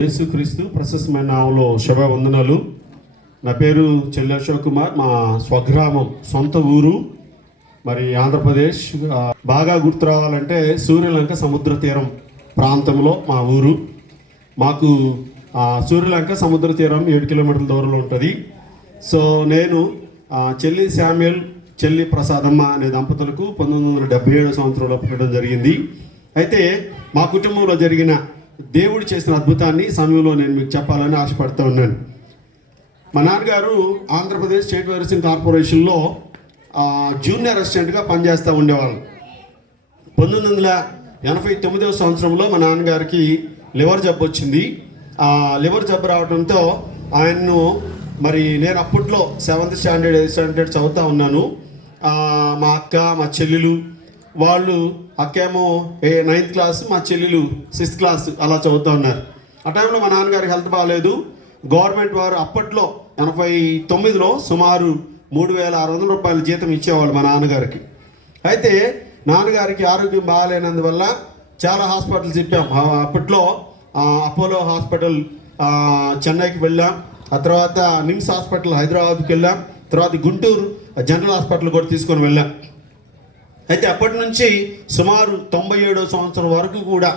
యేసుక్రీస్తు ప్రశస్తమైన నామంలో శుభవందనాలు. నా పేరు చెల్లి అశోక్ కుమార్. మా స్వగ్రామం, సొంత ఊరు మరి ఆంధ్రప్రదేశ్. బాగా గుర్తు రావాలంటే సూర్యలంక సముద్ర తీరం ప్రాంతంలో మా ఊరు. మాకు సూర్యలంక సముద్ర తీరం 7 కిలోమీటర్ల దూరంలో ఉంటుంది. సో నేను చెల్లి శామ్యుల్, చెల్లి ప్రసాదమ్మ అనే దంపతులకు 1977 సంవత్సరంలో పుట్టడం జరిగింది. అయితే మా కుటుంబంలో జరిగిన దేవుడు చేసిన అద్భుతాన్ని సమయంలో నేను మీకు చెప్పాలని ఆశపడుతూ ఉన్నాను. మా నాన్నగారు ఆంధ్రప్రదేశ్ స్టేట్ వైరసింగ్ కార్పొరేషన్లో జూనియర్ అసిస్టెంట్గా పనిచేస్తూ ఉండేవాళ్ళు. 1989 సంవత్సరంలో మా నాన్నగారికి లివర్ జబ్బు వచ్చింది. లివర్ జబ్బు రావడంతో ఆయన్ను మరి నేను అప్పట్లో 7th స్టాండర్డ్ 8th స్టాండర్డ్ చదువుతూ ఉన్నాను. మా అక్క, మా చెల్లెలు వాళ్ళు, అక్కేమో 9th క్లాస్, మా చెల్లెలు 6th క్లాస్ అలా చదువుతూ ఉన్నారు. ఆ టైంలో మా నాన్నగారికి హెల్త్ బాగాలేదు. గవర్నమెంట్ వారు అప్పట్లో 89లో సుమారు 3,600 రూపాయల జీతం ఇచ్చేవాళ్ళు మా నాన్నగారికి. అయితే నాన్నగారికి ఆరోగ్యం బాగాలేనందువల్ల చాలా హాస్పిటల్స్ చెప్పాం. అప్పట్లో అపోలో హాస్పిటల్ చెన్నైకి వెళ్ళాం, ఆ తర్వాత నిమ్స్ హాస్పిటల్ హైదరాబాద్కి వెళ్ళాం, తర్వాత గుంటూరు జనరల్ హాస్పిటల్ కూడా తీసుకొని వెళ్ళాం. అయితే అప్పటి నుంచి సుమారు 97వ సంవత్సరం వరకు కూడా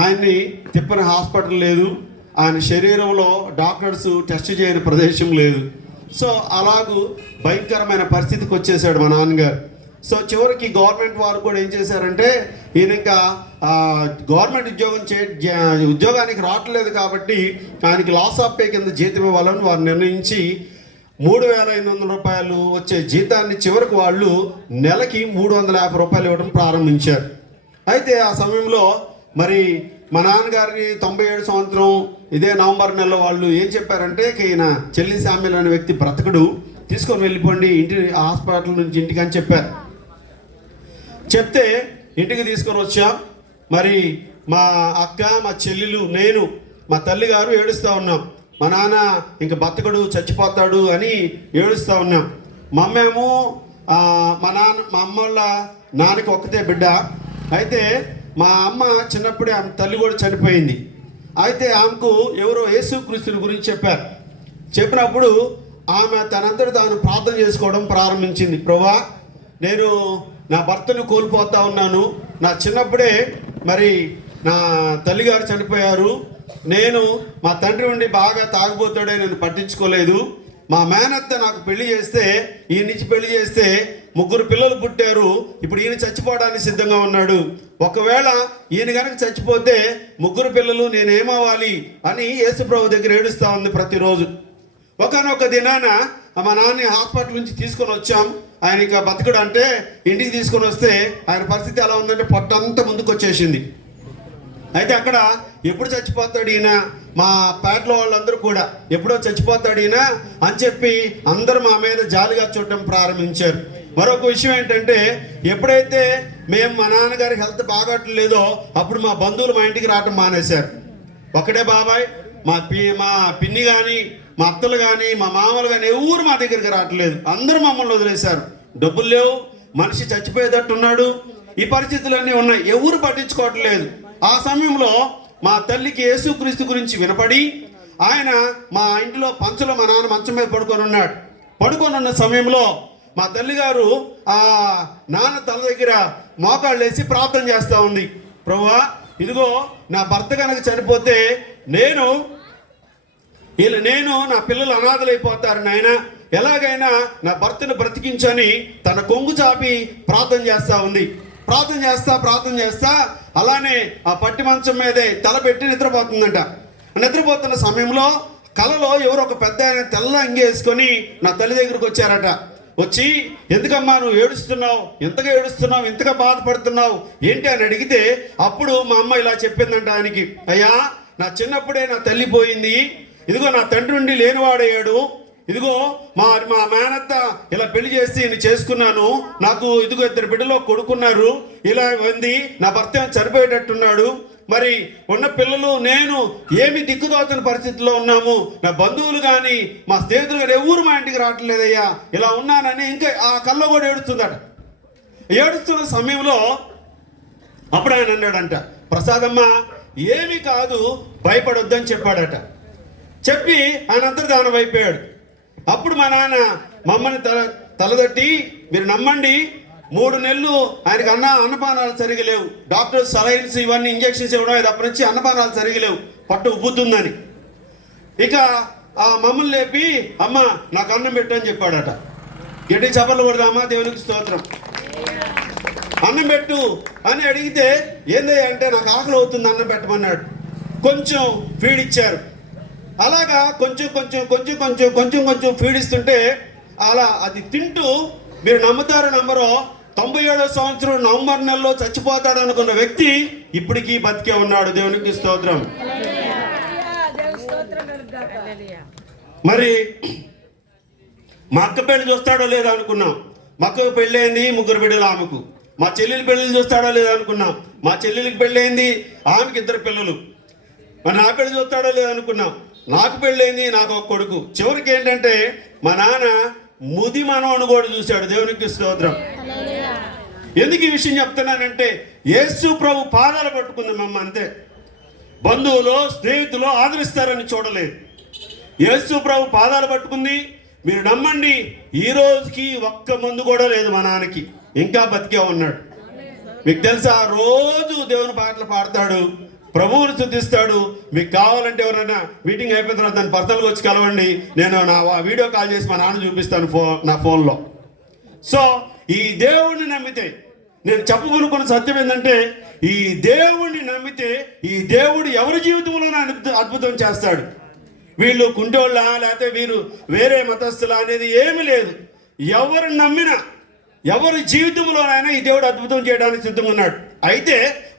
ఆయన్ని తిప్పని హాస్పిటల్ లేదు, ఆయన శరీరంలో డాక్టర్స్ టెస్ట్ చేయని ప్రదేశం లేదు. సో అలాగూ భయంకరమైన పరిస్థితికి వచ్చేసాడు మా నాన్నగారు. సో చివరికి గవర్నమెంట్ వారు కూడా ఏం చేశారంటే, ఈయన ఇంకా గవర్నమెంట్ ఉద్యోగానికి రావట్లేదు కాబట్టి ఆయనకి లాస్ ఆఫ్ పే కింద జీతం ఇవ్వాలని వారు నిర్ణయించి 3,500 రూపాయలు వచ్చే జీతాన్ని చివరికి వాళ్ళు నెలకి 350 రూపాయలు ఇవ్వడం ప్రారంభించారు. అయితే ఆ సమయంలో మరి మా నాన్నగారిని 97 సంవత్సరం ఇదే నవంబర్ నెలలో వాళ్ళు ఏం చెప్పారంటే, ఈయన చెల్లి శామ్యుల్ అనే వ్యక్తి బ్రతకడు, తీసుకొని వెళ్ళిపోండి ఇంటి హాస్పిటల్ నుంచి ఇంటికి అని చెప్పారు. చెప్తే ఇంటికి తీసుకొని వచ్చాం. మరి మా అక్క, మా చెల్లెలు, నేను, మా తల్లిగారు ఏడుస్తూ ఉన్నాం. మా నాన్న ఇంక బతకడు, చచ్చిపోతాడు అని ఏడుస్తూ ఉన్నాం. మా అమ్మేమో మా అమ్మ వాళ్ళ నాన్నకి ఒక్కతే బిడ్డ. అయితే మా అమ్మ చిన్నప్పుడే ఆమె తల్లి కూడా చనిపోయింది. అయితే ఆమెకు ఎవరో యేసుక్రీస్తుని గురించి చెప్పారు. చెప్పినప్పుడు ఆమె తనంతట తాను ప్రార్థన చేసుకోవడం ప్రారంభించింది. ప్రభువా, నేను నా భర్తను కోల్పోతా ఉన్నాను. నా చిన్నప్పుడే మరి నా తల్లిగారు చనిపోయారు. నేను మా తండ్రి ఉండి బాగా తాగుబోతాడే, నేను పట్టించుకోలేదు. మా మేనత్త నాకు పెళ్లి చేస్తే, ఈయన నుంచి పెళ్లి చేస్తే 3 పిల్లలు పుట్టారు. ఇప్పుడు ఈయన చచ్చిపోవడానికి సిద్ధంగా ఉన్నాడు. ఒకవేళ ఈయన కనుక చచ్చిపోతే 3 పిల్లలు నేనేమవ్వాలి అని యేసుప్రభు దగ్గర ఏడుస్తూ ఉంది ప్రతిరోజు. ఒకనొక దినాన మా నాన్న హాస్పిటల్ నుంచి తీసుకొని వచ్చాం. ఆయన ఇక బతకడు అంటే ఇంటికి తీసుకొని వస్తే ఆయన పరిస్థితి ఎలా ఉందంటే పొట్టంతా ముందుకు వచ్చేసింది. అయితే అక్కడ ఎప్పుడు చచ్చిపోతాడు ఈయన, మా పేటలో వాళ్ళందరూ కూడా ఎప్పుడో చచ్చిపోతాడు ఈయన అని చెప్పి అందరూ మా మీద జాలిగా చూడటం ప్రారంభించారు. మరొక విషయం ఏంటంటే, ఎప్పుడైతే మేము మా నాన్నగారి హెల్త్ బాగట్లేదో అప్పుడు మా బంధువులు మా ఇంటికి రావటం మానేశారు. ఒకటే బాబాయ్, మా పిన్ని కానీ, మా అత్తలు కానీ, మా మామలు కానీ ఎవరు మా దగ్గరికి రావట్లేదు. అందరూ మమ్మల్ని వదిలేశారు. డబ్బులు లేవు, మనిషి చచ్చిపోయేటట్టున్నాడు, ఈ పరిస్థితులన్నీ ఉన్నాయి, ఎవరు పట్టించుకోవట్లేదు. ఆ సమయంలో మా తల్లికి యేసుక్రీస్తు గురించి వినపడి ఆయన మా ఇంటిలో పంచలో మా నాన్న మంచం మీద పడుకొని ఉన్నాడు. పడుకొని ఉన్న సమయంలో మా తల్లిగారు ఆ నాన్న తల దగ్గర మోకాళ్ళు వేసి ప్రార్థన చేస్తూ ఉంది. ప్రభువా, ఇదిగో నా భర్త కనుక చనిపోతే నేను నా పిల్లలు అనాథలైపోతారు నాయన, ఎలాగైనా నా భర్తను బ్రతికించని తన కొంగు చాపి ప్రార్థన చేస్తూ ఉంది. ప్రార్థన చేస్తా అలానే ఆ పట్టి మంచం మీదే తల పెట్టి నిద్రపోతుందంట. నిద్రపోతున్న సమయంలో కలలో ఎవరో ఒక పెద్ద ఆయన తెల్ల అంగి వేసుకొని నా తల్లి దగ్గరికి వచ్చారట. వచ్చి, ఎందుకమ్మా నువ్వు ఏడుస్తున్నావు, ఎంతగా ఏడుస్తున్నావు, ఎంతగా బాధపడుతున్నావు ఏంటి అని అడిగితే అప్పుడు మా అమ్మ ఇలా చెప్పిందంట ఆయనకి, అయ్యా, నా చిన్నప్పుడే నా తల్లి పోయింది, ఇదిగో నా తండ్రి ఉండి లేనివాడయ్యాడు, ఇదిగో మా మేనత్త ఇలా పెళ్లి చేసి నేను చేసుకున్నాను, నాకు ఇదిగో 2 బిడ్డలో కొడుకున్నారు, ఇలా ఉంది, నా భర్త చనిపోయేటట్టున్నాడు, మరి ఉన్న పిల్లలు నేను ఏమి దిక్కుదోచని పరిస్థితిలో ఉన్నాము, నా బంధువులు కానీ మా స్నేహితులు కానీ ఎవరు మా ఇంటికి రావట్లేదయ్యా, ఇలా ఉన్నానని ఇంకా ఆ కల్లో కూడా ఏడుస్తుందట. ఏడుస్తున్న సమయంలో అప్పుడు ఆయన అన్నాడంట, ప్రసాదమ్మ, ఏమీ కాదు, భయపడొద్దని చెప్పాడట. చెప్పి ఆయన అంతర్ధానం అయిపోయాడు. అప్పుడు మా నాన్న మమ్మల్ని తలదట్టి, మీరు నమ్మండి, 3 నెలలు ఆయనకి అన్నపానాలు సరిగా లేవు. డాక్టర్స్ సలైన్స్ ఇవన్నీ ఇంజక్షన్స్ ఇవ్వడం, ఇది అప్పటి నుంచి అన్నపానాలు సరిగా లేవు, పట్టు ఉబ్బుతుందని. ఇక ఆ మమ్మల్ని లేపి, అమ్మ నాకు అన్నం పెట్టు అని చెప్పాడట. గట్టి చపర్లు కొడదామా, దేవునికి స్తోత్రం. అన్నం పెట్టు అని అడిగితే ఏంది అంటే, నాకు ఆకలి అవుతుంది, అన్నం పెట్టమన్నాడు. కొంచెం ఫీడ్ ఇచ్చారు. అలాగా కొంచెం కొంచెం కొంచెం కొంచెం కొంచెం కొంచెం ఫీడ్ ఇస్తుంటే అలా అది తింటూ, మీరు నమ్ముతారో నమ్మరో, 97వ సంవత్సరం నవంబర్ నెలలో చచ్చిపోతాడు అనుకున్న వ్యక్తి ఇప్పటికీ బతికే ఉన్నాడు. దేవునికి స్తోత్రం. మరి మా అక్క పెళ్లి చూస్తాడో లేదో అనుకున్నాం. మా అక్కకు పెళ్ళి అయింది, 3 బిడ్డలు ఆమెకు. మా చెల్లెలి పెళ్ళిళ్ళు చూస్తాడో లేదో అనుకున్నాం. మా చెల్లెలికి పెళ్ళి అయింది, ఆమెకి 2 పిల్లలు. మరి నా పెళ్లి చూస్తాడో లేదో అనుకున్నాం. నాకు పెళ్ళైంది, నాకు ఒక కొడుకు. చివరికి ఏంటంటే మా నాన్న ముది మనవను కూడా చూశాడు. దేవునికి స్తోత్రం. ఎందుకు ఈ విషయం చెప్తున్నానంటే, యేసు ప్రభు పాదాలు పట్టుకుంది మమ్మ, అంతే. బంధువులు స్నేహితులు ఆదరిస్తారని చూడలేదు. యేసు ప్రభు పాదాలు పట్టుకుంది. మీరు నమ్మండి, ఈ రోజుకి ఒక్క మందు కూడా లేదు మా నాన్నకి, ఇంకా బతికే ఉన్నాడు. మీకు తెలుసా, రోజు దేవుని పాటలు పాడతాడు, ప్రభువుని స్తుతిస్తాడు. మీకు కావాలంటే ఎవరైనా మీటింగ్ అయిపోయిన తర్వాత దాన్ని పర్సనల్గా వచ్చి కలవండి, నేను నా వీడియో కాల్ చేసి మా నాన్న చూపిస్తాను నా ఫోన్లో. సో ఈ దేవుణ్ణి నమ్మితే, నేను చెప్పగలుగుకున్న సత్యం ఏంటంటే, ఈ దేవుణ్ణి నమ్మితే ఈ దేవుడు ఎవరి జీవితంలోనే అద్భుతం చేస్తాడు. వీళ్ళు కుంటోళ్ళ లేకపోతే వీరు వేరే మతస్థులా అనేది ఏమీ లేదు. ఎవరు నమ్మినా, ఎవరి జీవితంలోనైనా ఈ దేవుడు అద్భుతం చేయడానికి సిద్ధంగా ఉన్నాడు. అయితే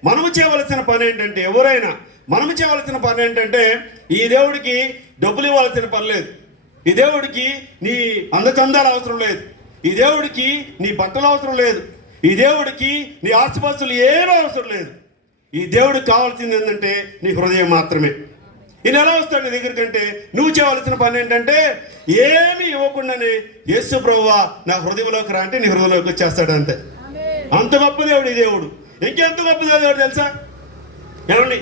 మనము చేయవలసిన పని ఏంటంటే, ఎవరైనా మనము చేయవలసిన పని ఏంటంటే, ఈ దేవుడికి డబ్బులు ఇవ్వాల్సిన పని లేదు. ఈ దేవుడికి నీ అందచందాలు అవసరం లేదు. ఈ దేవుడికి నీ బట్టలు అవసరం లేదు. ఈ దేవుడికి నీ ఆస్తిపాస్తులు ఏమీ అవసరం లేదు. ఈ దేవుడికి కావాల్సింది ఏంటంటే నీ హృదయం మాత్రమే. ఈయన ఎలా వస్తాడు నీ దగ్గరికి అంటే, నువ్వు చేయవలసిన పని ఏంటంటే, ఏమీ ఇవ్వకుండానే యేసు ప్రభువా నా హృదయంలోకి రా అంటే నీ హృదయంలోకి వచ్చేస్తాడు, అంతే. అంత గొప్ప దేవుడు ఈ దేవుడు. ఇంకెంత గొప్ప దేవుడు తెలుసా? ఏమండి,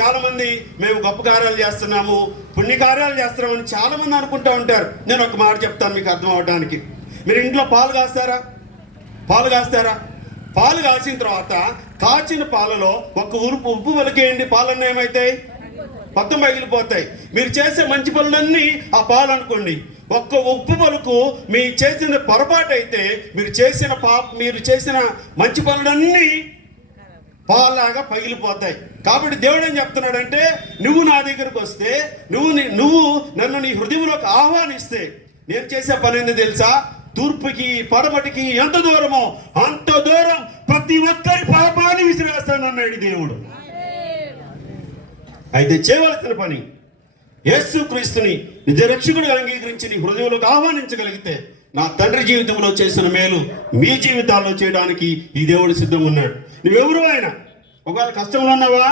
చాలామంది మేము గొప్ప కార్యాలు చేస్తున్నాము, పుణ్యకార్యాలు చేస్తున్నామని చాలామంది అనుకుంటూ ఉంటారు. నేను ఒక మాట చెప్తాను మీకు అర్థం అవడానికి. మీరు ఇంట్లో పాలు కాస్తారా? పాలు కాసిన తర్వాత కాచిన పాలలో ఒక ఉప్పు వెలికేయండి, పాలన్నీ ఏమవుతాయి? మొత్తం పగిలిపోతాయి. మీరు చేసే మంచి పనులన్నీ ఆ పాలు అనుకోండి. ఒక్క ఉప్పు పలుకు మీ చేసిన పొరపాటు అయితే, మీరు చేసిన మంచి పనులన్నీ పాలాగా పగిలిపోతాయి. కాబట్టి దేవుడు ఏం చెప్తున్నాడంటే, నువ్వు నా దగ్గరకు వస్తే, నువ్వు నన్ను నీ హృదయంలోకి ఆహ్వానిస్తే, నేను చేసే పని ఏందో తెలుసా? తూర్పుకి పడమటికి ఎంత దూరమో అంత దూరం ప్రతి ఒక్కరి పాపాన్ని విసిరేస్తానన్నాడు దేవుడు. అయితే చేయవలసిన పని, యేసు క్రీస్తుని నిజ రక్షకుడిగా అంగీకరించి నీ హృదయంలోకి ఆహ్వానించగలిగితే, నా తండ్రి జీవితంలో చేసిన మేలు మీ జీవితాల్లో చేయడానికి ఈ దేవుడు సిద్ధంగా ఉన్నాడు. నువ్వెవరు అయినా, ఒకవేళ కష్టంలో ఉన్నావా,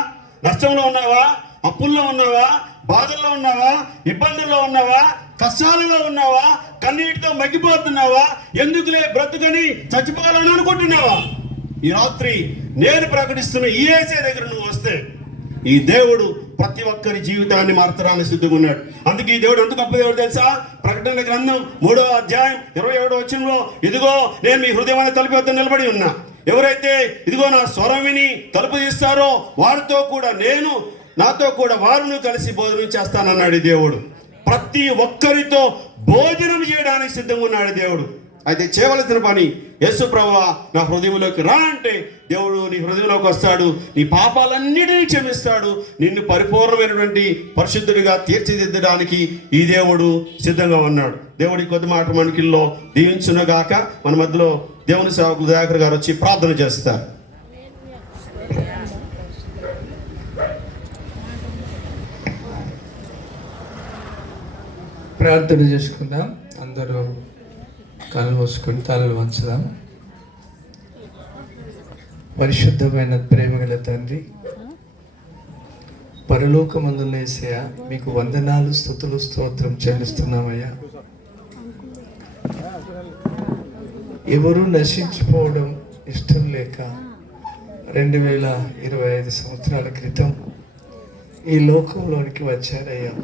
నష్టంలో ఉన్నావా, అప్పుల్లో ఉన్నావా, బాధల్లో ఉన్నావా, ఇబ్బందుల్లో ఉన్నావా, కష్టాలలో ఉన్నావా, కన్నీటితో మగ్గిపోతున్నావా, ఎందుకులే బ్రతుకని చచ్చిపోవాలని అనుకుంటున్నావా, ఈ రాత్రి నేను ప్రకటిస్తున్న ఈ యేసే దగ్గర నువ్వు వస్తే, ఈ దేవుడు ప్రతి ఒక్కరి జీవితాన్ని మార్చడానికి సిద్ధంగా ఉన్నాడు. అందుకే ఈ దేవుడు ఎంత గొప్ప దేవుడు తెలుసా? ప్రకటన గ్రంథం 3వ అధ్యాయం 27వ వచనంలో, ఇదిగో నేను మీ హృదయాన్ని తలుపు వద్ద నిలబడి ఉన్నా, ఎవరైతే ఇదిగో నా స్వరం విని తలుపు తీస్తారో వారితో కూడా నాతో కూడా వారును కలిసి భోజనం చేస్తానన్నాడు దేవుడు. ప్రతి ఒక్కరితో భోజనం చేయడానికి సిద్ధంగా ఉన్నాడు దేవుడు. అయితే చేయవలసిన పని, యేసు ప్రభువా నా హృదయంలోకి రా అంటే దేవుడు నీ హృదయంలోకి వస్తాడు, నీ పాపాలన్నిటినీ క్షమిస్తాడు, నిన్ను పరిపూర్ణమైనటువంటి పరిశుద్ధుడిగా తీర్చిదిద్దడానికి ఈ దేవుడు సిద్ధంగా ఉన్నాడు. దేవుడి కొద్ది మాట మనకిల్లో దీవించునుగాక. మన మధ్యలో దేవుని సేవకులు దయాకర్ గారు వచ్చి ప్రార్థన చేస్తారు. ప్రార్థన చేసుకుందాం. అందరూ కళ్ళు మూసుకుని తలలు వంచుదాం. పరిశుద్ధమైన ప్రేమగల తండ్రి, పరలోకమందున్న యేసయ్యా, మీకు వందనాలు, స్తుతులు, స్తోత్రం చెల్లిస్తున్నామయ్యా. ఎవరు నశించిపోవడం ఇష్టం లేక 2025 సంవత్సరాల క్రితం ఈ లోకంలోనికి వచ్చారయ్యా.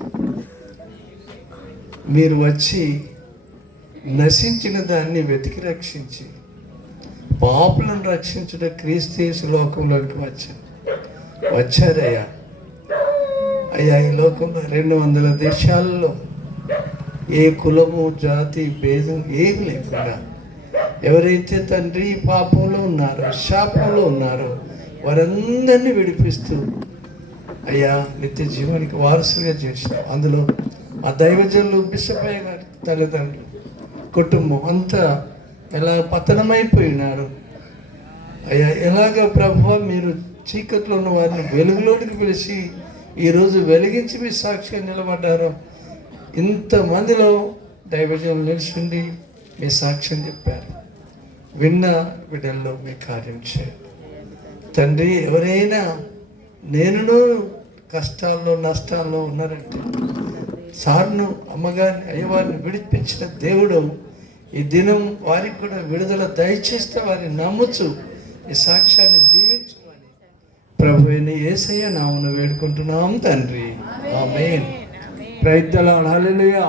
మీరు వచ్చి నశించిన దాన్ని వెతికి రక్షించి పాపులను రక్షించుట క్రీస్తు యేసు లోకంలోకి వచ్చారయ్యా. అయ్యా, ఈ లోకంలో 200 దేశాల్లో ఏ కులము జాతి భేదం ఏం లేకుండా ఎవరైతే తండ్రి పాపంలో ఉన్నారో శాపంలో ఉన్నారో వారందరినీ విడిపిస్తూ అయ్యా నిత్య జీవానికి వారసులుగా చేసినాం. అందులో ఆ దైవజనులు బిషపయ్య గారి తల్లిదండ్రులు కుటుంబం అంతా ఎలా పతనమైపోయినారు అయ్యా. ఎలాగ ప్రభువా మీరు చీకట్లో ఉన్న వారిని వెలుగులోనికి పిలిచి ఈరోజు వెలిగించి మీ సాక్షిగా నిలబడ్డారు. ఇంతమందిలో దైవజనులు నిలిచిండి మీ సాక్ష్యం చెప్పారు. విన్న బిడ్డల్లో మీ కార్యం చేయండి తండ్రి. ఎవరైనా నేనును కష్టాల్లో నష్టాల్లో ఉన్నారంటే సార్ను అమ్మగారిని అయ్యవారిని విడిపించిన దేవుడు ఈ దినం వారికి కూడా విడుదల దయచేస్తే వారిని నమ్ముచు ఈ సాక్ష్యాన్ని దీవించమని ప్రభువైన యేసయ్య నామమున వేడుకుంటున్నాం తండ్రి. ఆమేన్. Praise the lord. హల్లెలూయా.